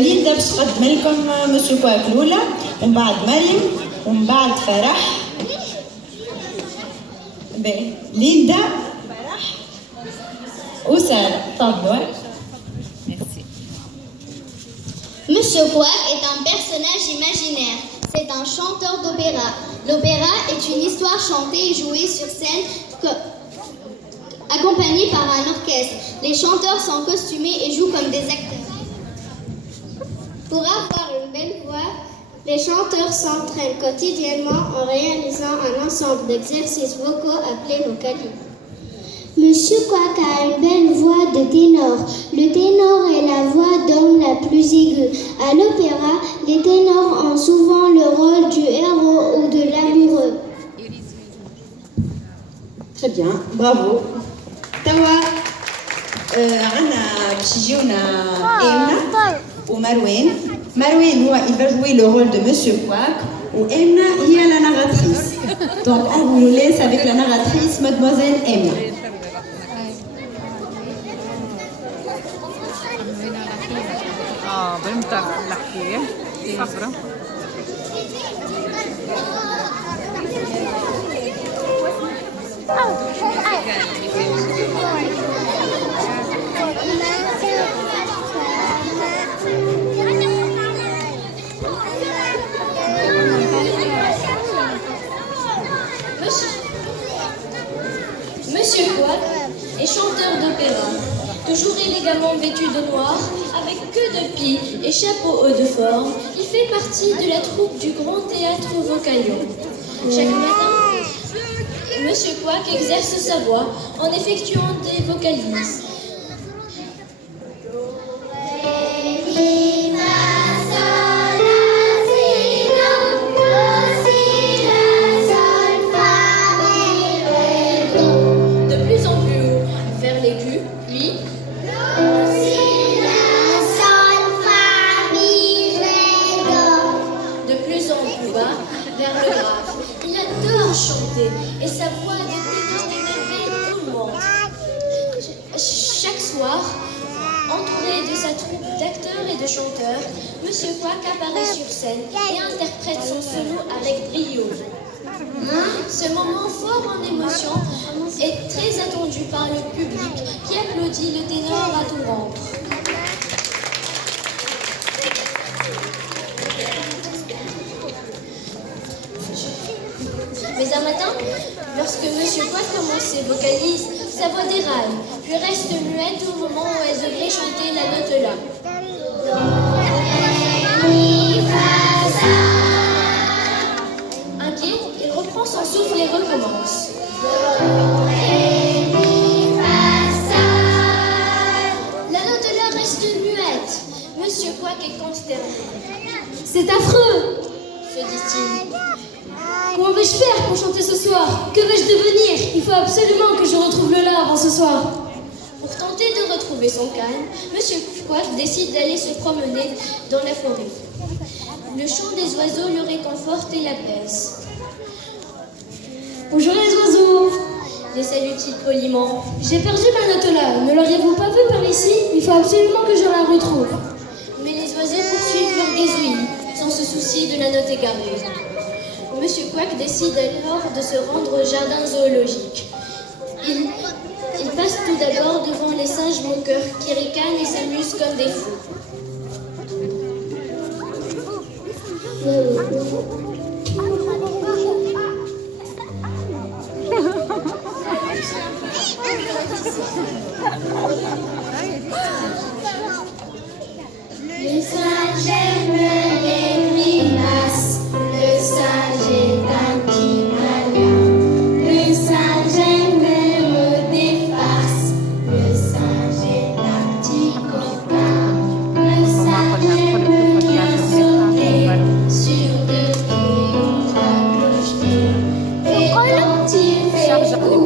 ليندا باش تقدم لكم مسيو كواك الأولى، ومن بعد مريم، ومن بعد فرح. باهي ليندا، فرح وسارة، تفضلوا. Monsieur Quack est un personnage imaginaire. C'est un chanteur d'opéra. L'opéra est une histoire chantée et jouée sur scène accompagnée par un orchestre. Les chanteurs sont costumés et jouent comme des acteurs. Pour avoir une belle voix, les chanteurs s'entraînent quotidiennement en réalisant un ensemble d'exercices vocaux appelés vocalises. Monsieur Quack a une belle voix de ténor. Le ténor est la voix d'homme la plus aiguë. À l'opéra, les ténors ont souvent le rôle du héros ou de l'amoureux. Très bien, bravo. توا عندنا باش يجيونا إيمنا ومروان. مروان هو il va jouer le rôle de Monsieur Quack ou Emna هي la narratrice. Donc on vous laisse avec la narratrice Mademoiselle Emna. بنت الحكاية صبرا. Monsieur Quack est chanteur d'opéra, toujours élégamment vêtu de noir, avec queue de pie et chapeau haut de forme. Il fait partie de la troupe du Grand Théâtre Vocalion. Chaque matin, Monsieur Quack exerce sa voix en effectuant des vocalises. De plus en plus haut, vers l'aigu, puis de plus en plus bas, vers le grave. Il adore chanter et sa voix émerveille tout le monde. Chaque soir, entouré de sa troupe d'acteurs et de chanteurs, Monsieur Quack apparaît sur scène et interprète son solo avec brio. Ce moment fort en émotion est très attendu par le public qui applaudit le ténor à tout rompre. Mais un matin, lorsque Monsieur Quack commence ses vocalises, sa voix déraille, puis reste muette au moment où elle devrait chanter la note là. Inquiet, il reprend son souffle et recommence. La note là reste muette. Monsieur Quack est consterné. C'est affreux, Se dit-il. comment vais-je faire pour chanter ce soir? Que vais-je devenir? Il faut absolument que je retrouve le la avant ce soir. Pour tenter de retrouver son calme, Monsieur Quack décide d'aller se promener dans la forêt. Le chant des oiseaux le réconforte et l'apaise. Bonjour les oiseaux, Les salue-t-il poliment. j'ai perdu ma note là. Ne l'auriez-vous pas vue par ici? Il faut absolument que je la retrouve. Mais les oiseaux poursuivent leur gazouillis, sans se soucier de la note égarée. Monsieur Quack décide alors de se rendre au jardin zoologique. Il passe tout d'abord devant les singes moqueurs qui ricanent et s'amusent comme des fous. Le singe aime les grimaces, le singe est un petit malin. Le singe aime des farces, le singe est un petit coquin. Le singe aime bien sauter sur deux pieds ou à cloche-pied. Et quand il fait beau,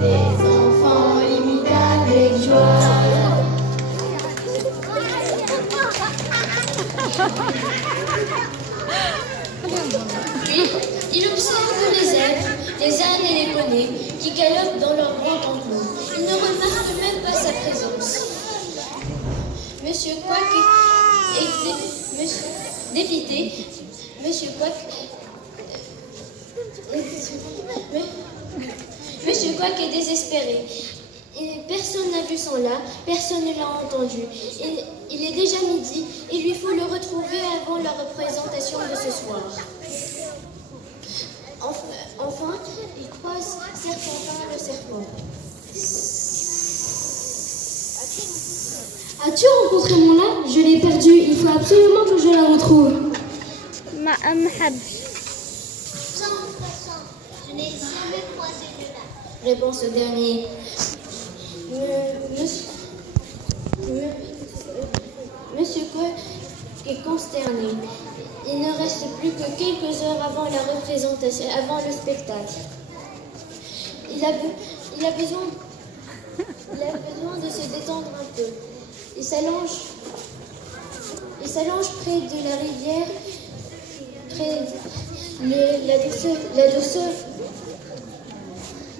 les enfants l'imitent avec joie. Puis, il observe les zèbres, les ânes et les poneys qui galopent dans leur grand enclos. Il ne remarque même pas sa présence. Monsieur Quack dépité. Monsieur Quack Monsieur Quack est désespéré. Personne n'a vu son lait, personne ne l'a entendu. Il est déjà midi, il lui faut le retrouver avant la représentation de ce soir. Enfin, il croise Serpentin le serpent. As-tu rencontré mon lait? Je l'ai perdu. Il faut absolument que je la retrouve. ما حبش. Je n'ai jamais croisé de lait. Répond ce dernier. Monsieur Quack est consterné. Il ne reste plus que quelques heures avant la représentation, avant le spectacle. Il a besoin de se détendre un peu. Il s'allonge près de la rivière,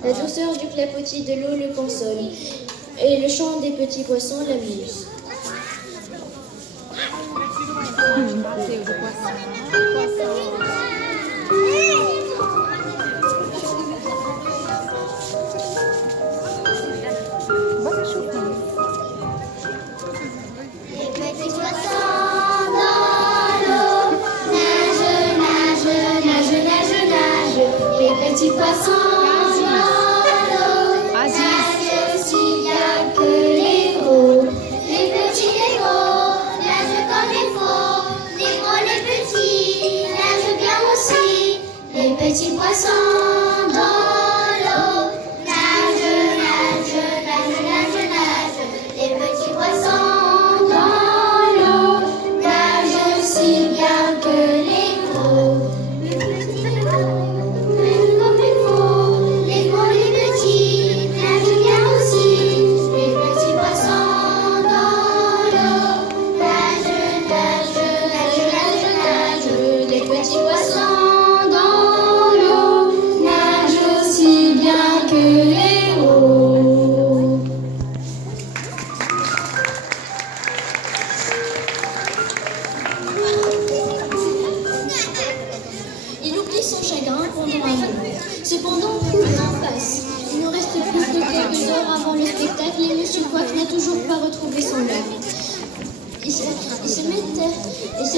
la douceur du clapotis de l'eau le console, et le chant des petits poissons l'amuse. Petits poissons dans l'eau nagent aussi bien que les gros. Les petits, les gros nagent comme les faux. Les gros, les petits nagent bien aussi. Les petits poissons dans l'eau nagent, nagent, nagent, nagent, nagent. Les petits poissons dans l'eau nagent aussi bien que les gros. Cependant, plus le temps passe. Il ne reste plus que quelques heures avant le spectacle et Monsieur Quack n'a toujours pas retrouvé son œuvre. Ils se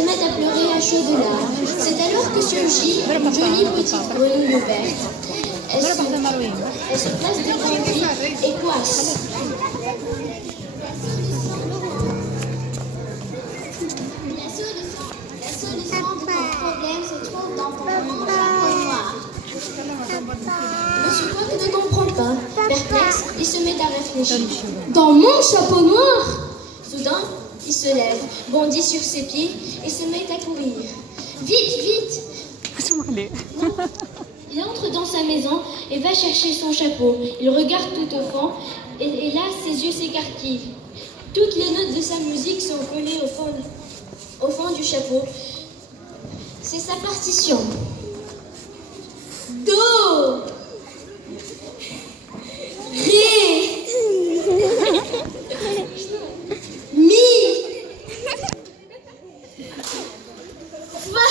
mettent à pleurer à chaudes larmes. C'est alors que surgit une jolie petite grenouille verte. Elle se place devant lui et coasse. La solution de ton problème se trouve dans ton chapeau noir. Monsieur Quack ne comprend pas. Perplexe, il se met à réfléchir. Dans mon chapeau noir? Soudain, il se lève, bondit sur ses pieds et se met à courir. Vite, vite! Il entre dans sa maison et va chercher son chapeau. Il regarde tout au fond et là, ses yeux s'écarquillent. Toutes les notes de sa musique sont collées au fond du chapeau. C'est sa partition. Do! Ré! Mi! Fa!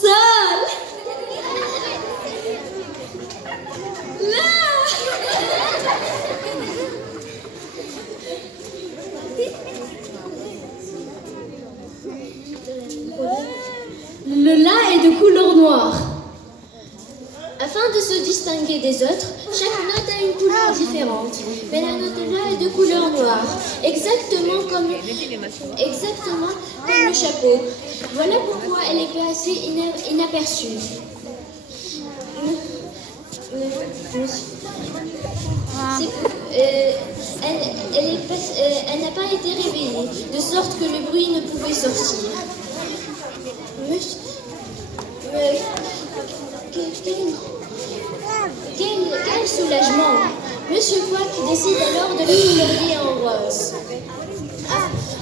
Sol! La! Le la est de couleur noire. Afin de se distinguer des autres, chaque note a une couleur différente. Mais la note là est de couleur noire, exactement comme le chapeau. Voilà pourquoi elle est passée inaperçue. Elle n'a pas été réveillée, de sorte que le bruit ne pouvait sortir. Quel soulagement! Monsieur Quack décide alors de le colorier en rose,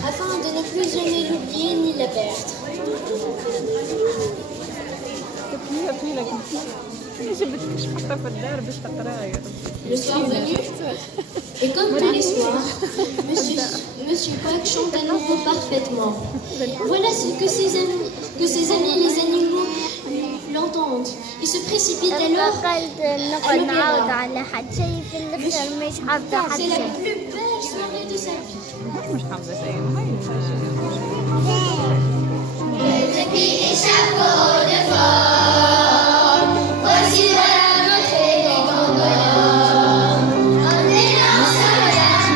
afin de ne plus jamais l'oublier ni la perdre. Le soir venu, Et comme tous les soirs, Monsieur Quack chante à nouveau parfaitement. Voilà ce que ses amis les animaux l'entendent. Ils se précipitent alors à l'opéra. C'est la plus belle soirée de sa vie. مش حافظة شيء. Depuis les chapeaux de forme, voici voilà notre élégant bonhomme. En élan solaire,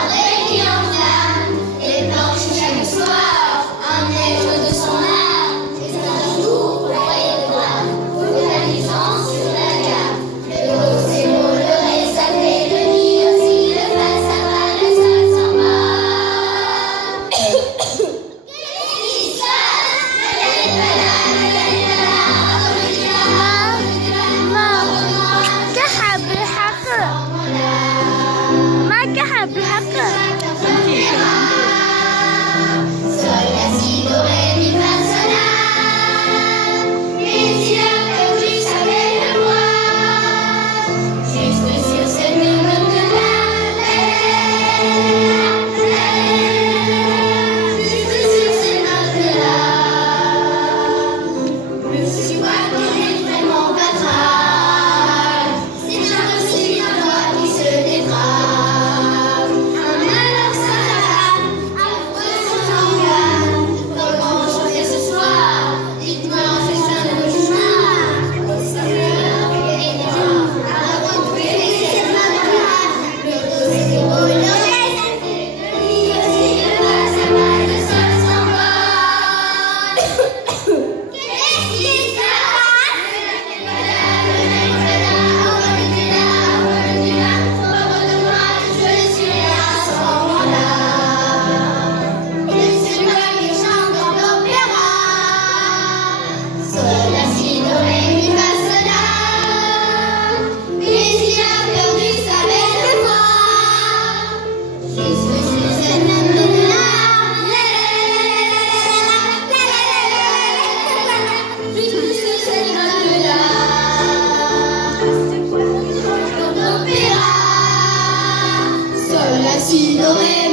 avec qui en flamme, et blanche chaque soir, un être de son âme. Et un jour, croyez de moi, focalisant sur la gamme. Le haut, c'est beau, le ré, ça fait le nid aussi, le fa, ça va, le sol s'en va. Sol, la, si, do, ré, mi, fa, sol, la. Mais il a perdu sa belle voix. Juste sur cette note-là. Juste sur cette note-là. Monsieur Quack est vraiment patral. C'est un aussi un doigt qui se détrave. Un malheur s'attrape, affreux sans organe. Comment chanter ce soir? Dites-moi en festin de cauchemar. Au saveur et noir, à retrouver cette main-là. Le dos c'est beau, le reste c'est le lit aussi, le bas ça va, le sol s'envole. Qu'est-ce qui se passe? Je suis là à ce moment-là. Monsieur Quack chante dans l'opéra. Sol, la, si, do, ré, mi, fa, sol, la. Mais il a perdu sa belle voix. Juste sur cette note-là. Juste sur cette note-là. Dans l'opéra. Sol, la, si, do, ré.